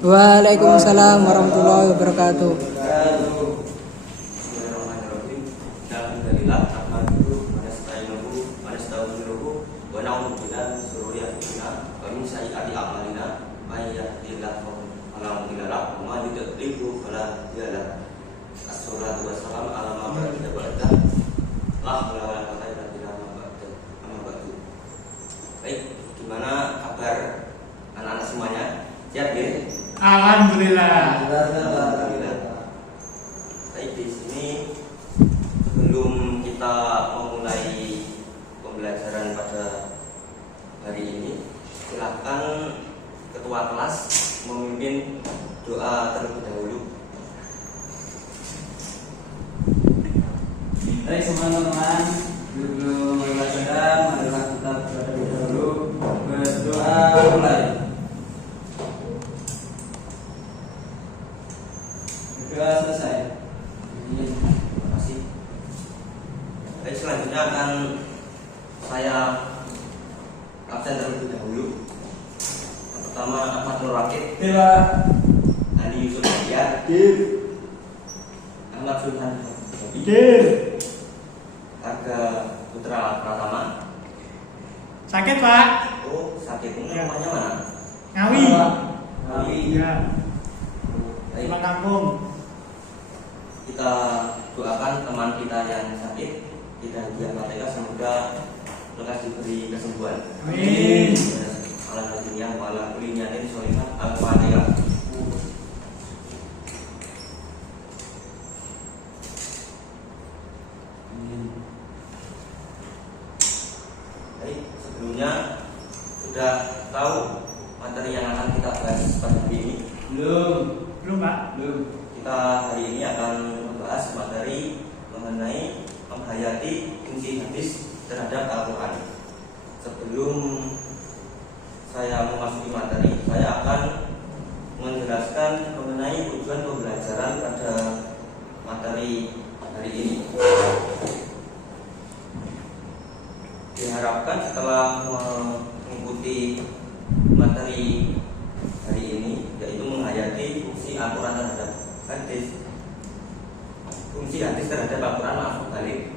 Waalaikumsalam warahmatullahi wabarakatuh. Baik, gimana kabar anak-anak semuanya? Siap ya? Alhamdulillah. Baik, di sini sebelum kita memulai pembelajaran pada hari ini, silakan ketua kelas memimpin doa terlebih dahulu. Baik semua teman-teman, sebelum pembelajaran adalah kita terlebih dahulu berdoa mulai. Berdoa selesai. Terima kasih. Baik, selanjutnya akan saya absen terlebih dahulu. Yang pertama Ahmad Nur Rakib, Dewa. Andi Yusuf Yahya, Ahmad Sultan, Harga Putra Pratama. Sakit Pak? Oh, sakit ini Ya. rumahnya mana? Ngawi. Ngawi. Iya. Baik, Rumah kampung. kita doakan teman kita yang sakit, kita hadiah Fatihah, semoga lekas diberi kesembuhan. Amin. Alhamdulillah wala kulli niyatin sholihah. Al-Fatihah. Baik, sebelumnya sudah tahu materi yang akan kita bahas pada hari ini? Belum Pak? Belum. Kita hari ini akan membahas materi mengenai menghayati fungsi hadis terhadap Al-Quran. Sebelum saya memasuki materi, saya akan menjelaskan mengenai tujuan pembelajaran pada materi hari ini. Diharapkan setelah mengikuti materi hari ini, yaitu menghayati fungsi Al-Quran terhadap hadis, fungsi hadis terhadap Al-Quran, maaf balik,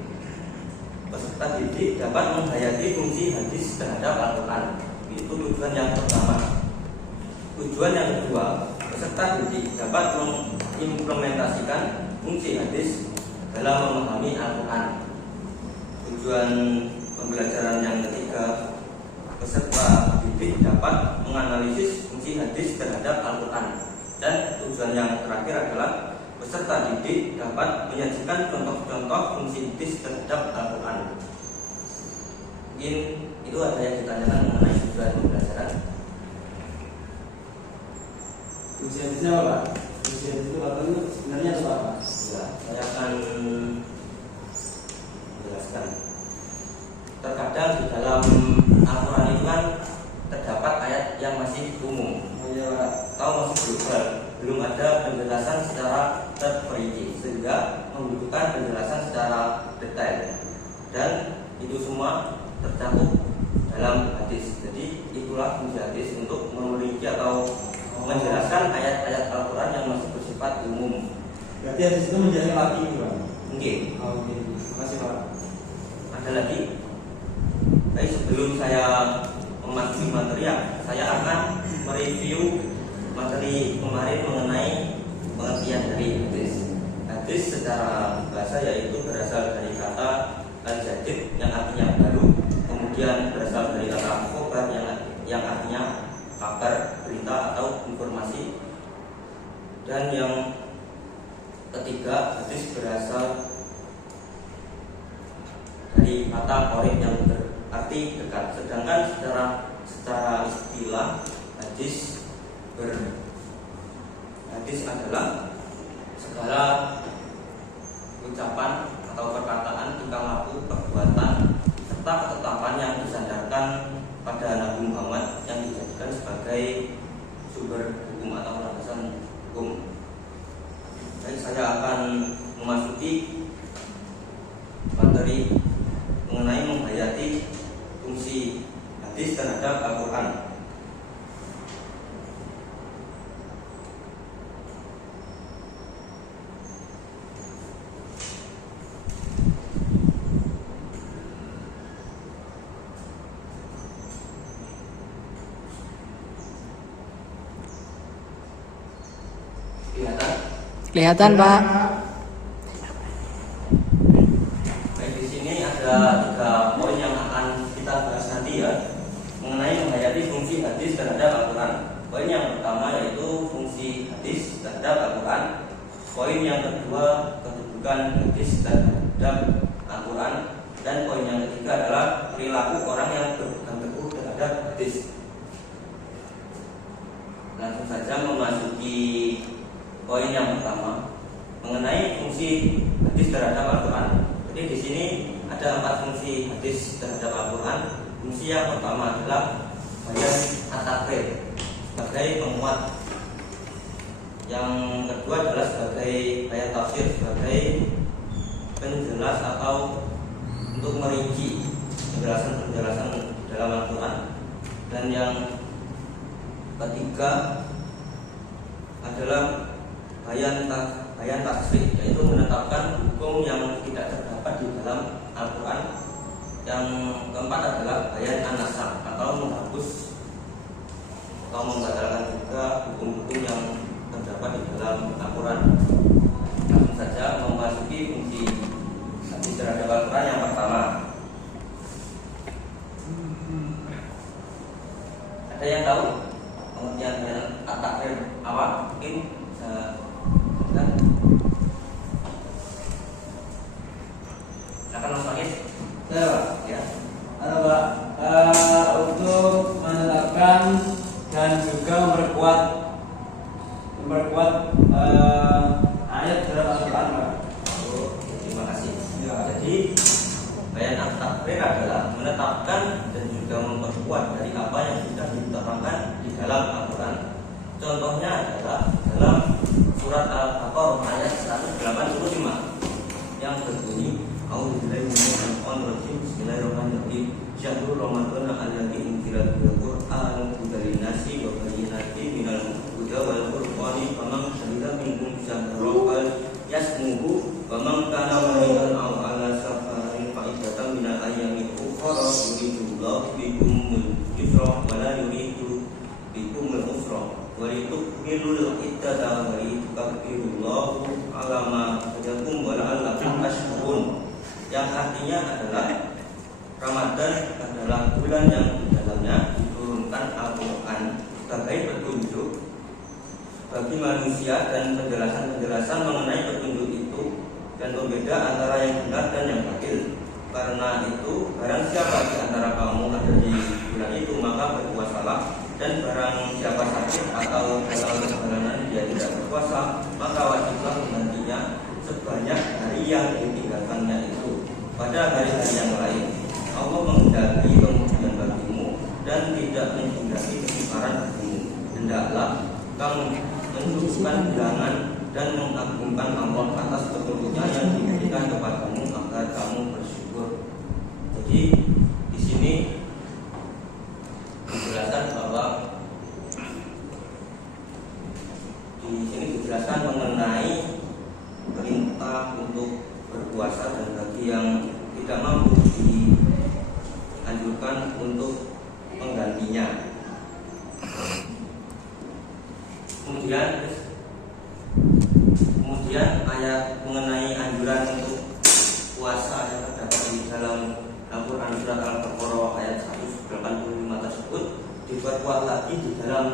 peserta didik dapat menghayati fungsi hadis terhadap Al-Quran. Itu tujuan yang pertama. Tujuan yang kedua, peserta didik dapat mengimplementasikan fungsi hadis dalam memahami Al-Quran. Tujuan pembelajaran yang ketiga, peserta didik dapat menganalisis fungsi hadis terhadap Al-Quran. Dan tujuan yang terakhir adalah peserta didik dapat menyajikan contoh-contoh fungsi hadis terhadap Al-Quran. Mungkin itu ada yang ditanyakan mengenai tujuan pembelajaran. Fungsi hadisnya apa Pak? Fungsi hadis itu katanya sebenarnya itu apa? Ya, saya akan menjelaskan. Terkadang di dalam Al-Quran itu kan terdapat ayat yang masih umum, atau masih global, belum ada penjelasan secara terperinci, sehingga membutuhkan penjelasan secara detail. Dan itu semua tercakup dalam hadis. Jadi itulah fungsi hadis, untuk memperinci atau menjelaskan ayat-ayat Al-Quran yang masih bersifat umum. Berarti hadis itu menjelaskan lagi itu Pak? Mungkin. Oke. Terima kasih Pak. Ada lagi? Baik, sebelum saya memasuki materi, saya akan mereview materi kemarin mengenai pengertian dari hadis. Hadis secara bahasa yaitu berasal dari kata al-jadid yang artinya baru, kemudian berasal dari kata khobar yang artinya kabar, berita atau informasi, dan yang ketiga, hadis berasal dari kata qorib yang berarti dekat. Sedangkan secara istilah hadis adalah segala ucapan atau perkataan, tingkah laku, perbuatan serta ketetapan yang disandarkan pada Nabi Muhammad yang dijadikan sebagai sumber hukum atau landasan hukum. Jadi saya akan memasuki materi mengenai menghayati fungsi hadis terhadap Al-Quran. Kelihatan? Kelihatan, Pak. Baik, di sini ada 3 poin yang akan kita bahas nanti ya, mengenai menghayati fungsi hadis terhadap Al-Quran. Poin yang pertama yaitu fungsi hadis terhadap Al-Quran. Poin yang kedua, kedudukan hadis terhadap Al-Quran. Dan poin yang ketiga adalah perilaku orang yang berpegang teguh terhadap hadis. Langsung saja memasuki poin yang pertama mengenai fungsi hadis terhadap Al-Quran. Jadi di sini ada 4 fungsi hadis terhadap Al-Quran. Fungsi yang pertama adalah bayan at-takrir sebagai penguat. Yang kedua adalah sebagai bayan tafsir, sebagai penjelas atau untuk merinci penjelasan-penjelasan dalam Al-Quran. Dan yang ketiga adalah bayan tafsir, yaitu menetapkan hukum yang tidak terdapat di dalam Al-Quran. Yang keempat adalah bayan an-nasakh atau menghapus atau membatalkan juga hukum-hukum yang terdapat di dalam Al-Quran. Langsung saja memasuki fungsi hadis terhadap Al-Quran yang pertama. Ada yang tahu pengertian bayan at-takrir apa? Mungkin silakan Mas Magis. Saya Pak. Ya. Halo Pak. Untuk menetapkan dan juga memperkuat ayat dalam Al-Quran Pak. Oh, terima kasih. Ya. Jadi bayan at-takrir adalah menetapkan dan juga memperkuat dari apa yang sudah ditetapkan di dalam Al-Quran. Contohnya adalah dalam surat Al-Baqarah ayat 185 yang berbunyi A'udzubillahi minasyaitonir rajim. Bismillahirrahmanirrahim. Syahrul Ramadan alladzi unzila fihil Qur'an hudan lin-nasi wa bayyinatin minal huda wal furqani faman syahida minkum syahra yasmuhu wa man kana maridan aw ala safarin fa iddatan minal ayyamin ukhra yuridullahu bikumul yusra wa la yuridu bikumul usra wa litukmilul iddata wa litukabirullahu ala ma hadakum wa la'allakum tashkurun. Yang artinya adalah Ramadan adalah bulan yang di dalamnya diturunkan Al-Quran sebagai petunjuk bagi manusia dan penjelasan-penjelasan mengenai petunjuk itu dan pembeda antara yang benar dan yang batil. Karena itu, barang siapa di antara kamu ada di bulan itu maka berpuasalah, dan barang siapa sakit atau dalam perjalanan dia tidak berpuasa maka wajiblah menggantinya sebanyak hari yang ditinggalkannya itu pada hari-hari yang lain. Allah menghendaki kemudian bagimu dan tidak menghendaki kesukaran bagimu. Hendaklah kamu menunjukkan bilangan dan mengagungkan Allah atas petunjuknya yang diberikan kepadamu agar kamu bersyukur. Jadi di sini dijelaskan bahwa mengenai perintah untuk berpuasa dan bagi yang tidak mampu dianjurkan untuk menggantinya. Kemudian ayat mengenai anjuran untuk puasa yang terdapat di dalam Al-Quran surat Al-Baqarah ayat 185 tersebut diperkuat lagi di dalam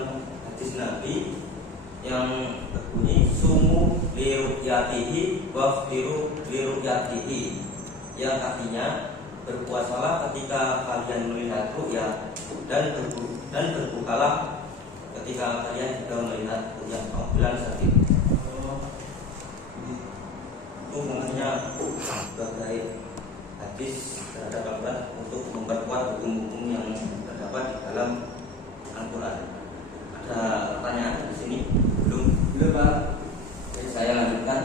hadis Nabi yang berbunyi sumu liru'yatihi waftiru liru'yatihi, yang artinya berpuasalah ketika kalian melihat ru'ya dan berbukalah ketika kalian juga melihat ru'ya bulan sakit. Itu namanya sebagai hadis terhadap Al-Quran untuk memperkuat hukum-hukum yang terdapat di dalam Al-Quran. Ada pertanyaan di sini? Belum Pak. Jadi saya lanjutkan.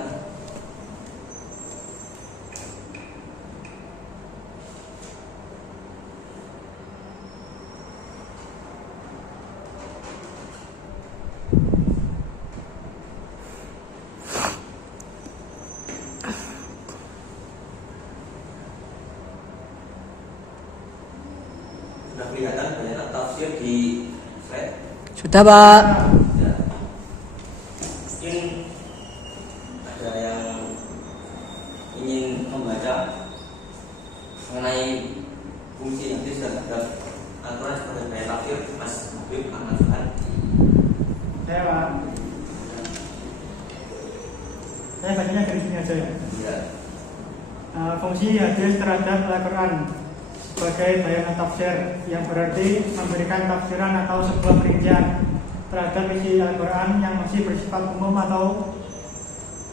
Sudah kelihatan banyak tafsir di slide? Sudah, Pak. Ya. Mungkin Saya Pak. Saya bacanya dari sini aja ya. Ya. Fungsi hadis terhadap Al-Quran sebagai bayan tafsir yang berarti memberikan tafsiran atau sebuah perincian terhadap isi Al-Quran yang masih bersifat umum atau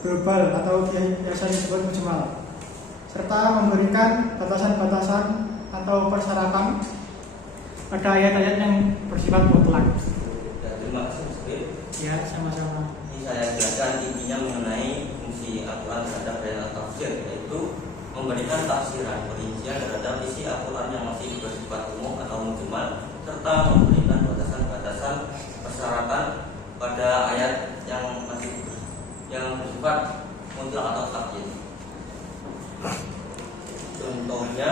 global atau biasa disebut mujmal, serta memberikan batasan-batasan atau persyaratan pada ayat-ayat yang bersifat mutlak. Ya, terima kasih Mas Rif. Ya, sama-sama. Ini saya jelaskan intinya mengenai fungsi Al-Quran terhadap bayan tafsir, yaitu memberikan tafsiran perincian terhadap isi Al-Quran yang masih bersifat umum atau mujmal, serta memberikan batasan-batasan persyaratan pada ayat yang masih bersifat mutlak atau takyid. Contohnya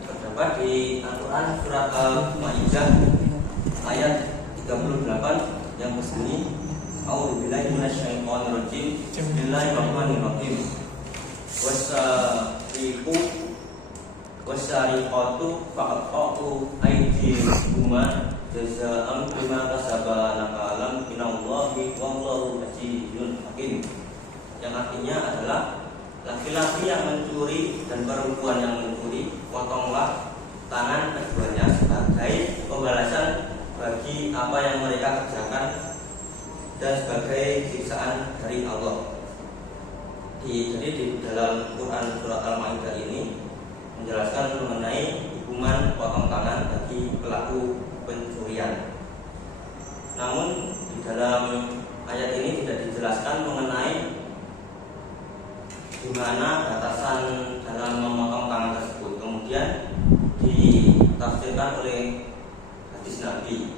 terdapat di Al-Quran surat Al-Maidah ayat 38 yang berbunyi A'udzubillahi minasyaitonirrajim. Bismillahirrahmanirrahim. Wasariqatu faqatu aydihuma jazaa'an bima kasaba nakalam minallahi wallahu azizun hakim. Yang artinya adalah laki-laki yang mencuri dan perempuan yang mencuri, potonglah tangan keduanya sebagai pembalasan bagi apa yang mereka kerjakan dan sebagai siksaan dari Allah. Jadi di dalam Quran surat Al-Maidah ini menjelaskan mengenai hukuman potong tangan bagi pelaku pencurian. Namun di dalam ayat ini tidak dijelaskan mengenai di mana batasan dalam memotong tangan tersebut. Kemudian ditafsirkan oleh hadis Nabi.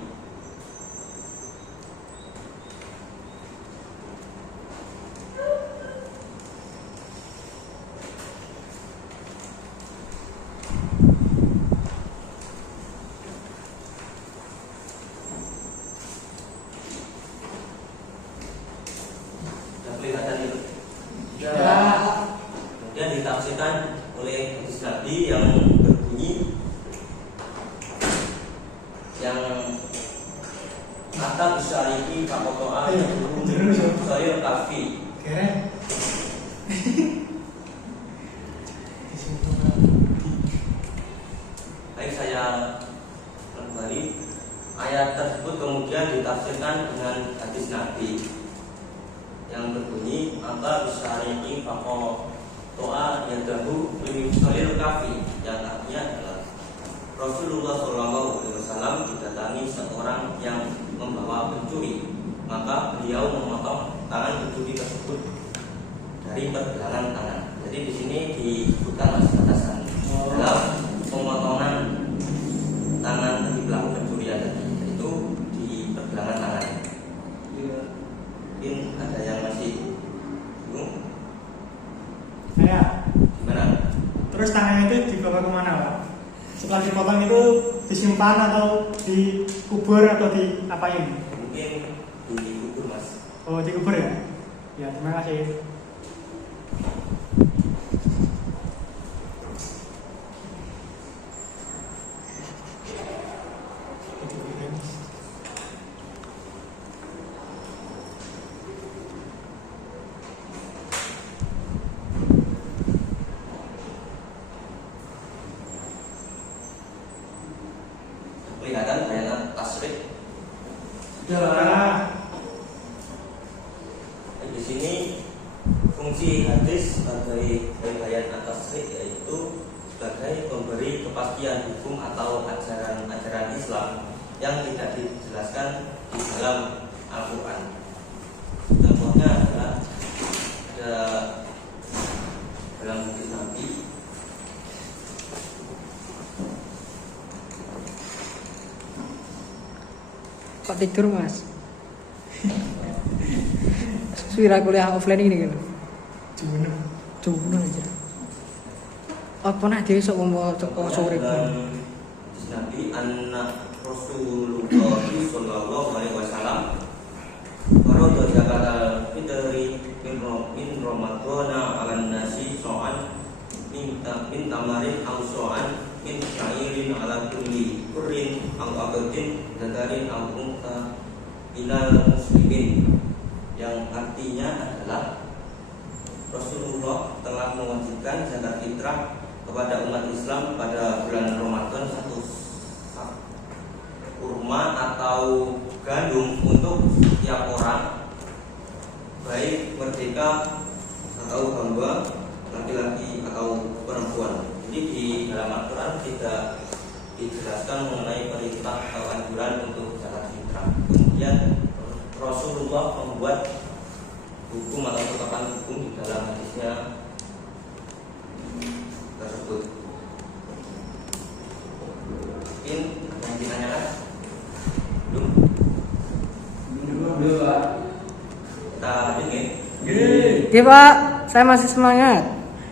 Kemudian ditafsirkan oleh hadis Nabi yang berbunyi yang kata bisyariki fakotoa saya kafi. Baik, saya kembali. Ayat tersebut kemudian ditafsirkan dengan hadis Nabi yang berbunyi anta bisyariki fakotoa yadahu mimsalil kafi, yang artinya adalah Rasulullah SAW didatangi seorang yang membawa pencuri, maka beliau memotong tangan pencuri tersebut dari pergelangan tangan. Jadi di sini disebutkan masih batasan dalam pemotongan tangan bagi pelaku pencurian tadi, yaitu di pergelangan tangan. Mungkin ada yang masih bingung? Saya. Gimana? Terus tangannya itu dibawa kemana Pak? Setelah dipotong itu disimpan atau dikubur atau diapain? Mungkin dikubur Mas. Oh, dikubur ya? Ya, terima kasih. Kelihatan bayangan tasrik. Sudah. Di sini fungsi hadis sebagai bayan tasrik yaitu sebagai pemberi kepastian hukum atau ajaran Islam yang tidak dijelaskan di dalam Al-Quran. Contohnya adalah ada dalam hadis Nabi Kok tidur Mas? Suara kuliah offline ini kan? Cuma aja. Apa nak dia sok ngomong sore pun? hadis Nabi anak Rasulullah Sallallahu Alaihi Wasallam Warodo Jakarta Fitri min Ramadana alan nasi so'an min tamarin au so'an min syairin ala kulli kurin au abadin dadarin au unta minal muslimin, yang artinya adalah Rasulullah telah mewajibkan zakat fitrah kepada umat Islam pada bulan Ramadan 1 sak kurma atau gandum untuk setiap orang, baik merdeka atau hamba, laki-laki atau perempuan. Jadi di dalam Al-Quran tidak dijelaskan mengenai perintah atau anjuran untuk zakat fitrah. Kemudian Rasulullah membuat hukum atau ketetapan hukum di dalam hadisnya tersebut. Mungkin yang ditanyakan belum? Belum, Pak. Kita lanjut ya. Oke Pak, saya masih semangat.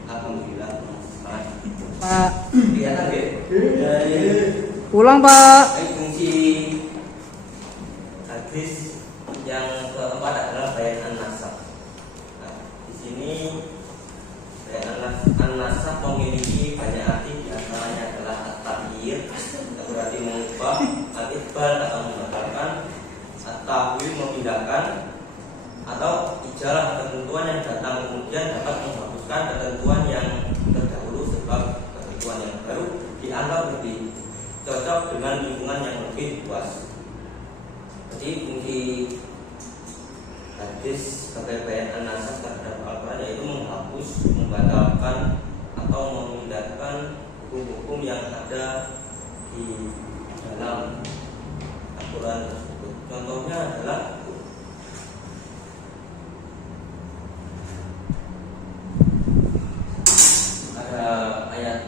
Alhamdulillah. Pak, Kelihatan ya? pulang Pak. Baik, fungsi hadis yang keempat adalah bayan an-nasab. Nah, di sini bayan an-nasab memiliki banyak arti, di antaranya adalah at-taghyir, yang berarti mengubah, al-iqbal atau membatalkan, at-tahwil memindahkan, atau ijalah ketentuan yang datang kemudian dapat menghapuskan ketentuan yang terdahulu sebab ketentuan yang baru dianggap lebih cocok dengan lingkungan yang lebih luas. Jadi fungsi hadis sebagai bayan an-nasab terhadap Al-Quran yaitu menghapus, membatalkan atau memindahkan hukum-hukum yang ada di dalam Al-Quran tersebut. Contohnya adalah ada ayat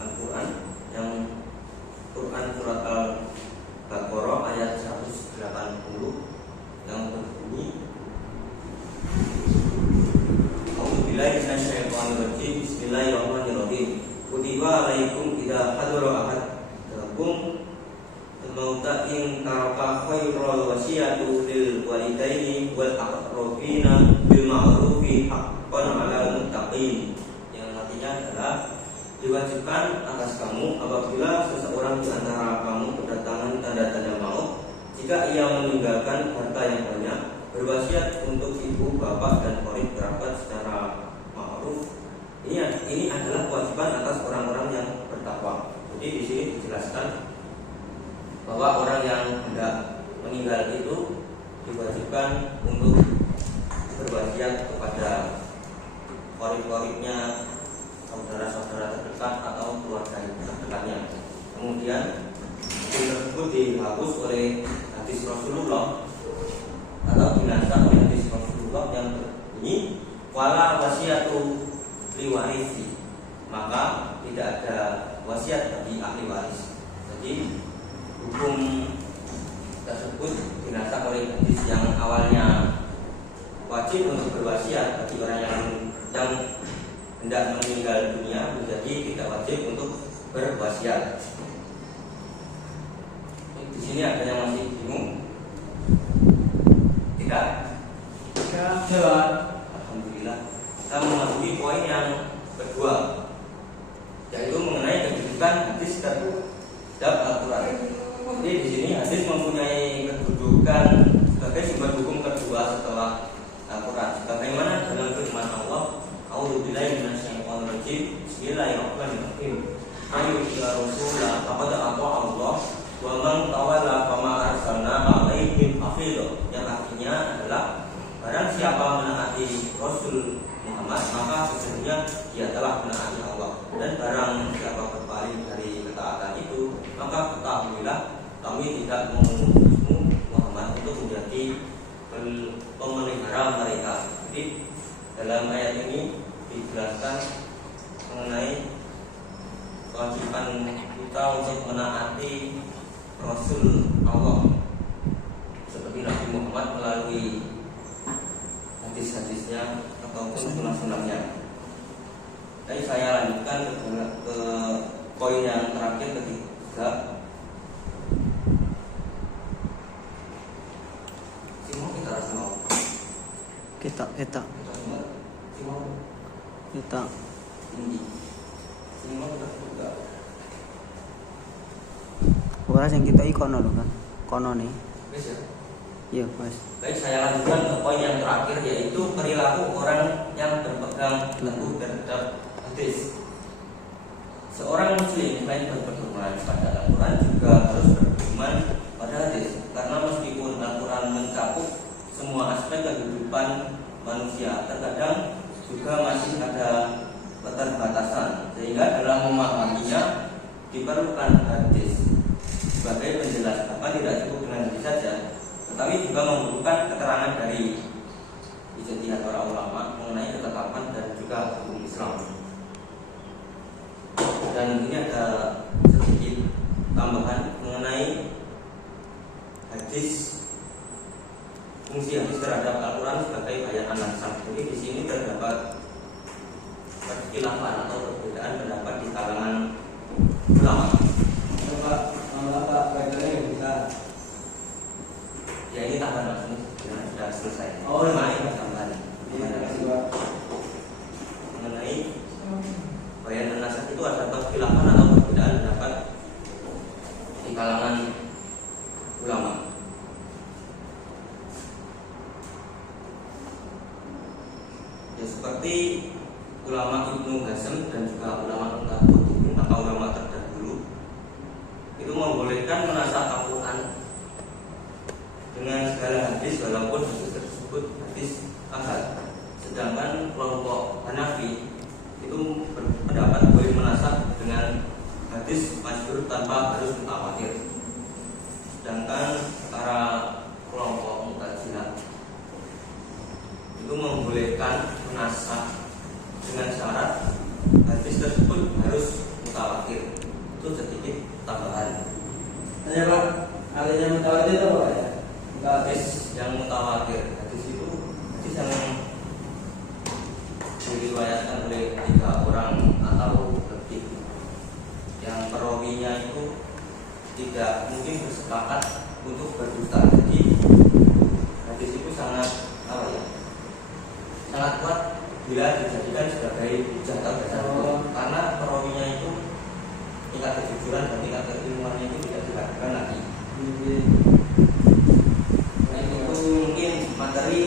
Al-Quran yang Quran surat Al-Baqarah ayat 180 yang berbunyi A'udzubillahi minasyaitonir rajim. Bismillahirrahmanirrahim. Kutiba alaikum idza hadara ahadakum al-mauta in taraka khairal wasiyatu lil walidaini wal aqrabina bil ma'rufi haqqan 'alal muttaqin. Yang artinya adalah diwajibkan atas kamu apabila seseorang di antara kamu kedatangan tanda-tanda maut, jika ia meninggalkan harta yang banyak, berwasiat untuk ibu, bapak, dan qarib kerabat secara ma'ruf. Ini adalah kewajiban atas orang-orang yang bertakwa. Jadi di sini dijelaskan bahwa orang yang hendak meninggal itu diwajibkan untuk berwasiat kepada qarib-qaribnya, saudara-saudara terdekat atau keluarga terdekatnya. Kemudian hukum tersebut dihapus oleh hadis Rasulullah atau dinasah oleh hadis Rasulullah yang berbunyi wala wasiatu liwarisi, maka tidak ada wasiat bagi ahli waris. Jadi hukum tersebut dinasah oleh hadis yang awalnya wajib untuk berwasiat bagi orang yang hendak meninggal dunia menjadi tidak wajib untuk berwasiat. Di sini ada yang masih bingung? Tidak? Jawab. Alhamdulillah. Kita memasuki poin yang kedua, yaitu mengenai kedudukan hadis terhadap Al-Quran. Jadi di sini hadis mempunyai kedudukan sebagai sumber hukum kedua setelah Al-Quran. Sebagaimana dalam firman Allah, A'udzubillahi minasyaitonir rajim. Bismillahirrahmanirrahim. Ayu ila rasulah faqad ata'a Allah wa man tawalla fama arsalna 'alaihim hafidha. Yang artinya adalah barang siapa menaati Rasul Muhammad, maka sesungguhnya dia telah menaati Allah. Dan barang siapa berpaling dari ketaatan itu, maka ketahuilah kami tidak mengutusmu Muhammad untuk menjadi pemelihara mereka. Jadi dalam ayat ini dijelaskan mengenai kewajiban kita untuk menaati Rasul Allah seperti Nabi Muhammad melalui hadis-hadisnya ataupun sunnah-sunnahnya. Jadi saya lanjutkan ke poin yang terakhir ketiga. Semua kita harus mau. Kita Tinggi. Semua kita juga. Ora sing kita ikono lho kan. Kono nih. Bisa. Iya, pas. Baik, saya lanjutkan ke poin yang terakhir, yaitu perilaku orang yang berpegang teguh terhadap hadis. Seorang muslim selain berpedoman pada Al-Quran juga harus berpedoman pada hadis, karena meskipun Al-Quran mencakup semua aspek kehidupan manusia, terkadang juga masih ada keterbatasan, sehingga dalam memahaminya diperlukan hadis sebagai penjelas. Bahkan tidak cukup dengan hadis saja, tetapi juga membutuhkan keterangan dari ijtihad para ulama mengenai ketetapan dan juga hukum Islam. Dan ini ada sedikit tambahan mengenai hadis, fungsi hadis terhadap Al-Quran sebagai bayan an-nasakh. Jadi di sini terdapat perkhilafan atau perbedaan pendapat di kalangan ulama. Pak, baiknya bisa. Ya ini tambahan Mas, ini sudah selesai. Oh, ini tambahan. Terima kasih, Pak. Mengenai bayan an-nasakh itu ada perkhilafan atau perbedaan pendapat di kalangan ulama. Ya seperti ulama Ibnu Hazm dan juga ulama Mutaqaddimin atau ulama terdahulu itu membolehkan menasakh Al-Quran dengan segala hadis walaupun hadis tersebut hadis ahad. Sedangkan kelompok Hanafi itu berpendapat boleh menasakh dengan hadis masyhur tanpa harus mutawatir. Sedangkan para kelompok Mu'tazilah itu membolehkan menasakh dengan syarat hadis tersebut harus mutawatir. Itu sedikit tambahan. Tanya Pak, artinya mutawatir itu apa ya? Hadis yang mutawatir, hadis itu hadis yang diriwayatkan oleh 3 orang atau lebih, yang perawinya itu tidak mungkin bersepakat untuk berdusta. Jadi hadis itu sangat sangat kuat bila dijadikan sebagai hujah atau dasar hukum, karena perawinya itu tingkat kejujuran dan tingkat keilmuannya itu tidak diragukan lagi. Nah, itu mungkin materi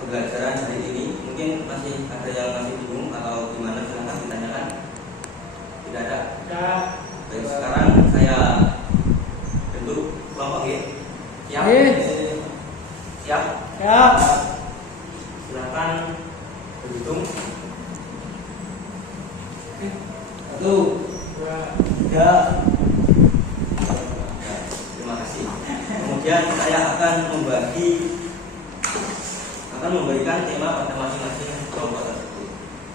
pembelajaran hari ini. Mungkin masih ada yang masih bingung atau gimana, silahkan ditanyakan. Tidak ada? Ya. Baik, sekarang saya bentuk kelompok ya. Siap? Siap? Ya. Silakan berhitung. 1, 2, 3. Terima kasih. Kemudian saya akan memberikan tema pada masing-masing kelompok tersebut.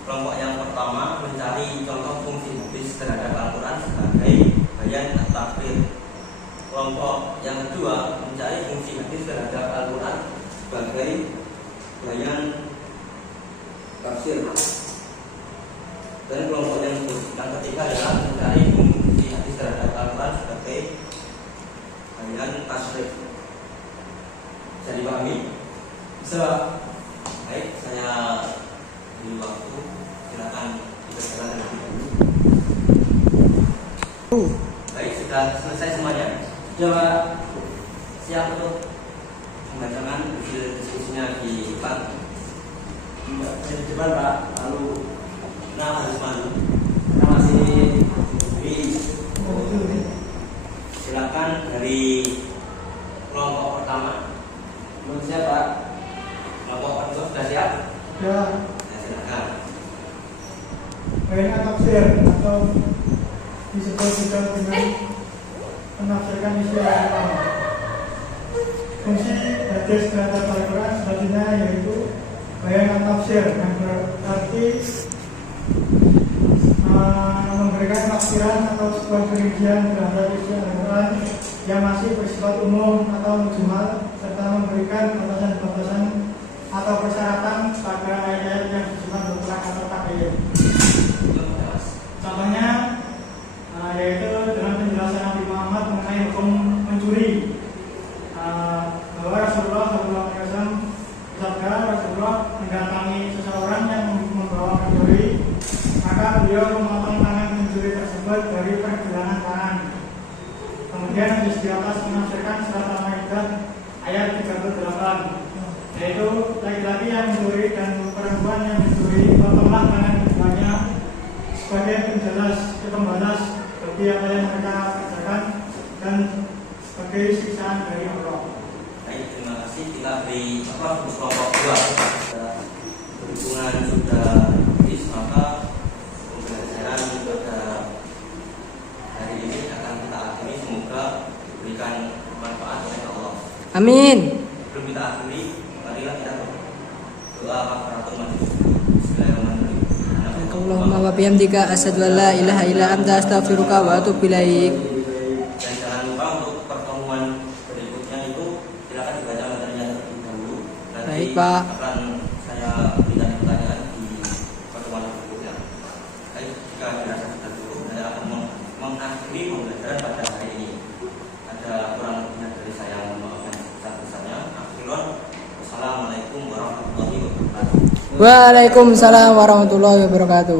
Kelompok yang pertama mencari contoh fungsi hadis terhadap Al-Quran sebagai bayan at-tafsir. Kelompok yang kedua mencari fungsi hadis terhadap Al-Quran sebagai bayan tafsir. Dan kelompok yang ketiga adalah mencari fungsi hadis terhadap Al-Quran sebagai bayan tasrif. Bisa dipahami? Bisa. Baik, saya beri waktu. Silakan dipersilakan terlebih dahulu. Baik, sudah selesai semuanya. Coba Siap untuk membacakan hasil diskusinya di depan. di depan Pak, lalu Nah, harus malu. kita masih Silakan dari kelompok pertama. belum siap Pak. Kelompok kedua sudah siap? Ya. Ya, silakan. Bayan tafsir atau disebut juga dengan menafsirkan isi Al-Quran. Fungsi hadis terhadap Al-Quran selanjutnya yaitu bayan tafsir, yang berarti memberikan tafsiran atau sebuah perincian terhadap isi Al-Quran yang masih bersifat umum atau mujmal, serta memberikan batasan-batasan atau persyaratan pada ayat-ayat yang bersifat mutlak atau takyid. Contohnya yaitu dengan penjelasan Nabi Muhammad mengenai hukum mencuri, bahwa Rasulullah SAW bersabda, Rasulullah mendatangi seseorang yang membawa pencuri, maka beliau memotong tangan pencuri tersebut dari pergelangan tangan. Kemudian yaitu laki-laki yang mencuri dan perempuan yang mencuri, potonglah tangan keduanya sebagai pembalas bagi apa yang mereka kerjakan dan sebagai siksaan dari Allah. Baik, terima kasih. Kita beri kelompok dua. Berhubungan sudah habis, maka pembelajaran pada hari ini akan kita akhiri. Semoga diberikan manfaat oleh Allah. Amin. Sebelum kita akhiri, marilah kita doa kafaratul majlis. Bismillahirrahmanirrahim. Allahumma wa bihamdika asyhadu an la ilaha illa anta astaghfiruka wa atubu ilaik. Dan jangan lupa untuk pertemuan berikutnya itu silakan dibaca materinya terlebih dahulu. Nanti Baik, Pak. akan saya berikan pertanyaan di pertemuan berikutnya. Baik, jika dirasa sudah cukup, saya akan mengakhiri pembelajaran pada hari ini. Ada kurang lebihnya dari saya, mohon besar-besarnya. Akhirul, wassalamualaikum warahmatullahi wabarakatuh. Waalaikumsalam warahmatullahi wabarakatuh.